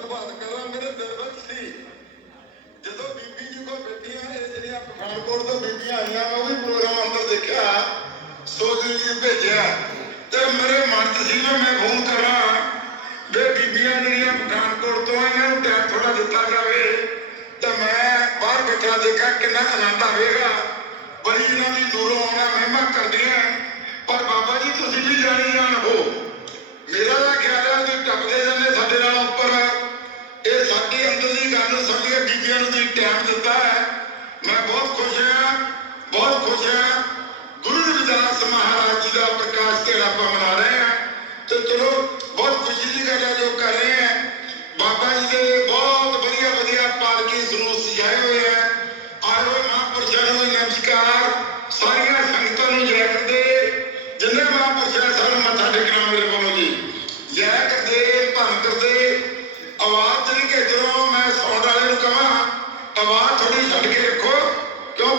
ਧੰਨਵਾਦ ਕਰਾਂ ਮੇਰੇ ਦਿਲ ਵਿੱਚ ਸੀ। ਜਦੋਂ ਬੀਬੀ ਜੀ ਕੋਲ ਬੈਠੀਆਂ, ਇਹ ਜਿਹੜੀਆਂ ਪਠਾਨਕੋਟ ਤੋਂ ਬੀਬੀਆਂ ਆਈਆਂ, ਮੈਂ ਉਹ ਵੀ ਪ੍ਰੋਗਰਾਮ ਅੰਦਰ ਦੇਖਿਆ। ਸੋਜੀ ਜੀ ਭੇਜਿਆ। ਤੇ ਮੇਰੇ ਮਨ 'ਚ ਸੀ ਮੈਂ ਫੋਨ ਕਰਾਂ, ਵੇ ਬੀਬੀਆਂ ਜਿਹੜੀਆਂ ਪਠਾਨਕੋਟ ਤੋਂ ਆਈਆਂ ਨੂੰ ਟਾਈਮ ਥੋੜਾ ਦਿੱਤਾ ਜਾਵੇ। ਤੇ ਮੈਂ ਬਾਹਰ ਬੈਠਾ ਦੇਖਾਂ ਕਿੰਨਾ ਆਨੰਦ ਆਵੇਗਾ। ਬੜੀ ਇਹਨਾਂ ਦੀ ਦੂਰੋਂ ਆਉਣਾ ਮਹਿਮਾ ਕਰਦੀਆਂ। ਪਰ ਬਾਬਾ ਜੀ, ਤੁਸੀਂ ਵੀ ਜਾਣੀ ਜਾਣ ਹੋ। ਬਹੁਤ ਖੁਸ਼ ਹਾਂ ਗੁਰੂ ਰਵਿਦਾਸ ਮਹਾਰਾਜ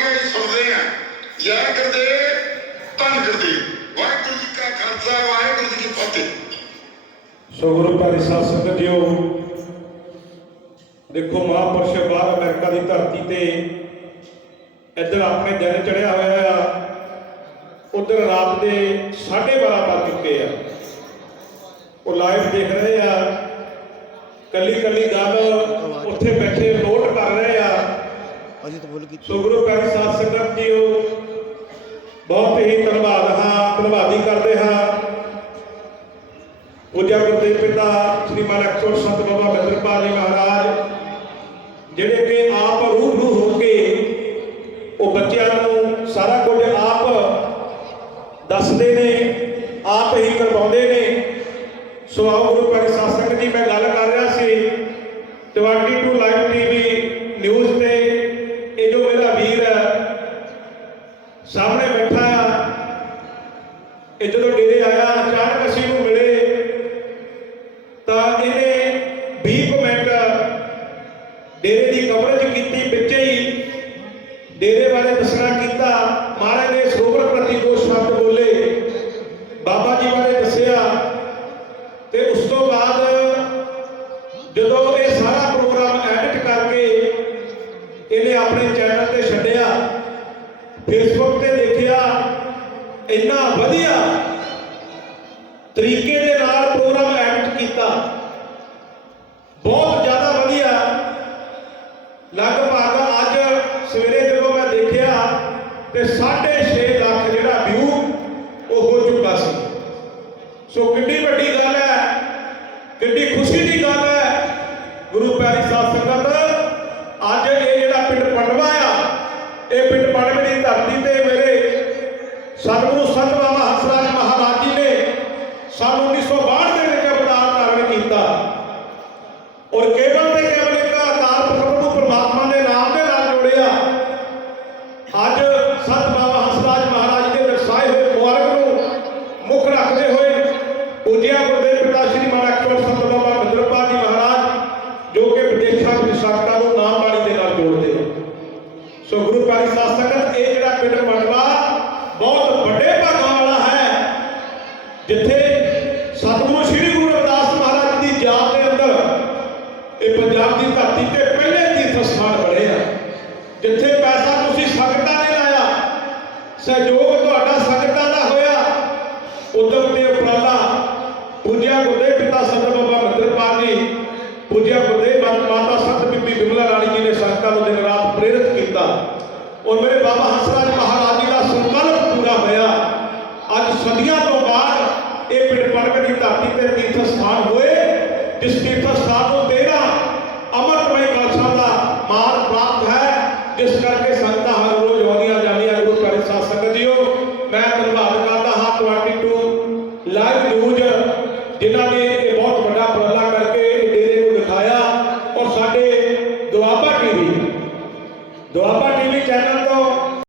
ਕਿਉਂਕਿ ਅਸੀਂ ਸੁਣਦੇ ਆ। ਜੈ ਕਰਦੇ ਧੰਨ ਕਰਦੇ ਵਾਹਿਗੁਰੂ ਜੀ ਕਾ ਖਾਲਸਾ, ਵਾਹਿਗੁਰੂ ਜੀ ਕੀ ਫਤਿਹ। ਸੋ ਗੁਰੂ ਪਿਆਰੀ ਸੰਗਤ ਜੀਓ, ਦੇਖੋ ਮਹਾਂਪੁਰਸ਼ ਬਾਹਰ ਅਮਰੀਕਾ ਦੀ ਧਰਤੀ ਤੇ ਇੱਧਰ ਆਪਣੇ ਦਿਨ ਚੜਿਆ ਹੋਇਆ ਆ। ਉਧਰ ਰਾਤ ਦੇ 12:30 ਵੱਜ ਚੁੱਕੇ ਆ। ਉਹ ਲਾਈਵ ਦੇਖ ਰਹੇ ਆ। ਕੱਲੀ ਕੱਲੀ ਗੱਲ ਉੱਥੇ ਬੈਠੇ ਨੋਟ ਕਰ ਰਹੇ ਆ ਅਸੀਂ ਤਾਂ ਕੀਤੀ ਸੋ ਗੁਰੂ ਪਿਆਰੀ ਸਾਧ ਸੰਗਤ ਜੀਓ, ਬਹੁਤ ਹੀ ਧੰਨਵਾਦ ਹਾਂ, ਧੰਨਵਾਦੀ ਕਰਦੇ ਹਾਂ। ਪੂਜਾ ਗੁਰਦੇਵ ਪਿਤਾ ਸ੍ਰੀ ਮਾਨਕ ਚੋਰ ਸੰਤ ਬਾਬਾ ਬਿੰਦਰਪਾਲ ਜੀ ਮਹਾਰਾਜ, ਜਿਹੜੇ ਕਿ ਆਪ ਰੂਬਰੂ ਹੋ ਕੇ ਉਹ ਬੱਚਿਆਂ ਨੂੰ ਸਾਰਾ ਕੁਝ ਆਪ ਦੱਸਦੇ ਨੇ, ਆਪ ਹੀ ਕਰਵਾਉਂਦੇ ਨੇ। ਸੋ ਆਓ ਗੁਰੂ ਪਿਆਰੇ ਸਾਧ ਸੰਗਤ ਜੀ, ਮੈਂ ਗੱਲ ਕਰ ਰਿਹਾ ਸੀ 22 ਲਾਈਵ ਟੀਵੀ ਨਿਊਜ਼ ਤੇ ਇਹ ਜੋ ਮੇਰਾ ਵੀਰ ਹੈ ਸਾਹਮਣੇ ਬੈਠਾ ਆ ਇਹ ਜਦੋਂ ਡੇਰੇ ਆਇਆ, ਅਚਾਨਕ ਅਸੀਂ ਨੂੰ ਮਿਲੇ, ਤਾਂ ਇਹਨੇ 20 ਕੁ ਮਿੰਟ ਡੇਰੇ ਦੀ ਕਵਰੇਜ ਕੀਤੀ, ਵਿੱਚ ਹੀ ਡੇਰੇ ਬਾਰੇ ਦੱਸਣਾ ਕੀਤਾ, ਮਹਾਰਾਜ ਨੇ ਸਰੋਵਰ ਪ੍ਰਤੀ ਦੋ ਸ਼ਬਦ ਬੋਲੇ। ਬਾਬਾ ਜੀ ਬਾਰੇ ਦੱਸਿਆ। ਤੇ ਉਸ ਤੋਂ ਬਾਅਦ ਜਦੋਂ ਇਹ ਸਾਰਾ ਪ੍ਰੋਗਰਾਮ ਐਡਿਟ ਕਰਕੇ ਇਹਨੇ ਆਪਣੇ ਚੈਨਲ ਤੇ ਛੱਡਿਆ, ਫੇਸਬੁੱਕ ਤੇ ਦੇਖਿਆ ਇੰਨਾ ਵਧੀਆ ਤਰੀਕੇ ਦੇ ਨਾਲ ਪ੍ਰੋਗਰਾਮ ਐਡਿਟ ਕੀਤਾ। ਬਹੁਤ ਜ਼ਿਆਦਾ ਵਧੀਆ। ਲਗਭਗ ਅੱਜ ਸਵੇਰੇ ਜਦੋਂ ਮੈਂ ਦੇਖਿਆ ਤੇ 6.5 ਲੱਖ ਜਿਹੜਾ ਵਿਊ ਉਹ ਹੋ ਚੁੱਕਾ ਸੀ। ਸੋ ਕਿੰਨੀ ਵੱਡੀ ਗੱਲ ਹੈ ਕਿੰਨੀ ਖੁਸ਼ੀ ਦੀ ਗੱਲ ਹੈ, ਗੁਰੂ ਪਿਆਰੀ ਸਾਧ ਸੰਗਤ, ਅੱਜ ਇਹ ਜਿਹੜਾ ਪਿੰਡ ਪੜਵਾ ਆ, ਇਹ ਪਿੰਡ ਪੰਡਵੇ ਦੀ ਧਰਤੀ ਤੇ ਮੇਰੇ ਸਤਿਗੁਰੂ ਸੰਤ ਬਾਬਾ ਹੰਸਰਾਜ ਮਹਾਰਾਜ ਜੀ ਨੇ ਸਾਲ 1962 ਦੇ ਵਿੱਚ ਅਵਤਾਰ ਧਾਰਨ ਕੀਤਾ। ਔਰ ਕੇਵਲ ਤੇ ਕੇਵਲ ਇੱਕ ਅਕਾਲ ਪੁਰਖ ਨੂੰ ਪ੍ਰਮਾਤਮਾ ਦੇ ਨਾਮ ਦੇ ਨਾਲ ਜੋੜਿਆ। ਅੱਜ ਸੰਤ ਬਾਬਾ ਹੰਸਰਾਜ ਮਹਾਰਾਜ ਦੇ ਦਰਸਾਏ ਹੋਏ ਮੁਬਾਰਕ ਨੂੰ ਮੁੱਖ ਰੱਖਦੇ ਹੋਏ ਪੂਜਿਆ ਗੁਰਦੇਵ ਪਿਤਾ ਸ਼੍ਰੀ ਮਹਾਰਾਜ ਚੌਰ ਸੰਤ ਬਾਬਾ ਬਿੰਦਰਪਾਲ ਜੀ ਮਹਾਰਾਜ, ਜੋ ਕਿ ਵਿਦੇਸ਼ਾਂ ਵਿੱਚ ਸੰਗਤਾਂ ਨੂੰ ਨਾਮ ਵਾਲੀ ਦੇ ਨਾਲ ਜੋੜਦੇ ਨੇ। ਸੋ ਗੁਰੂ ਪਿਆਰੀ ਸਾਧ ਸੰਗਤ, ਇਹ ਜਿਹੜਾ ਪਿੰਡ ਮੰਡਵਾ ਬਹੁਤ ਵੱਡੇ ਭਾਗਾਂ ਵਾਲਾ ਹੈ। ਜਿੱਥੇ ਸਤਿਗੁਰੂ ਸ੍ਰੀ ਗੁਰੂ ਰਵਿਦਾਸ ਮਹਾਰਾਜ ਦੀ ਯਾਦ ਦੇ ਅੰਦਰ ਇਹ ਪੰਜਾਬ ਦੀ ਧਰਤੀ ਤੇ ਪਹਿਲੇ ਤੀਰਥ ਸਥਾਨ ਬਣੇ ਆ। ਜਿੱਥੇ ਪੈਸਾ ਤੁਸੀਂ ਸੰਗਤਾਂ ਨੇ ਲਾਇਆ, ਸਹਿਯੋਗ ਤੁਹਾਡਾ ਸੰਗਤਾਂ ਦਾ ਹੋਇਆ। ਉਦਮ ਤੇ ਉਪਰਾਲਾ ਪੂਜਿਆ ਗੁਰਦੇ ਪਿਤਾ ਸੰਤ ਬਾਬਾ ਮਹਿੰਦਰਪਾਲ ਜੀ ਪੂਜਿਆ ਗੁਰਦੇ ਮਾਤਾ ਸੰਤ ਬੀਬੀ ਬਿਮਲਾ ਰਾਣੀ ਜੀ ਨੇ ਸੰਗਤਾਂ ਨੂੰ ਦਿਨ ਰਾਤ ਪ੍ਰੇਰਿਤ ਕੀਤਾ। ਔਰ ਮੇਰੇ ਬਾਬਾ ਹੰਸਰਾਜ ਮਹਾਰਾਜ ਹੋਇਆ। ਅੱਜ ਸਦੀਆਂ ਤੋਂ ਬਾਅਦ ਇਹ ਪਿੰਡ ਪੜਕ ਦੀ ਧਰਤੀ ਤੇ ਤੀਰਥ ਸਥਾਨ ਹੋਏ, ਜਿਸ ਤੀਰਥ ਸਥਾਨ ਨੂੰ ਤੇਰਾ ਅਮਰਤਮਈ ਕਲਸ਼ਾਂ ਦਾ ਮਾਨ ਪ੍ਰਾਪਤ ਹੈ, ਜਿਸ ਕਰਕੇ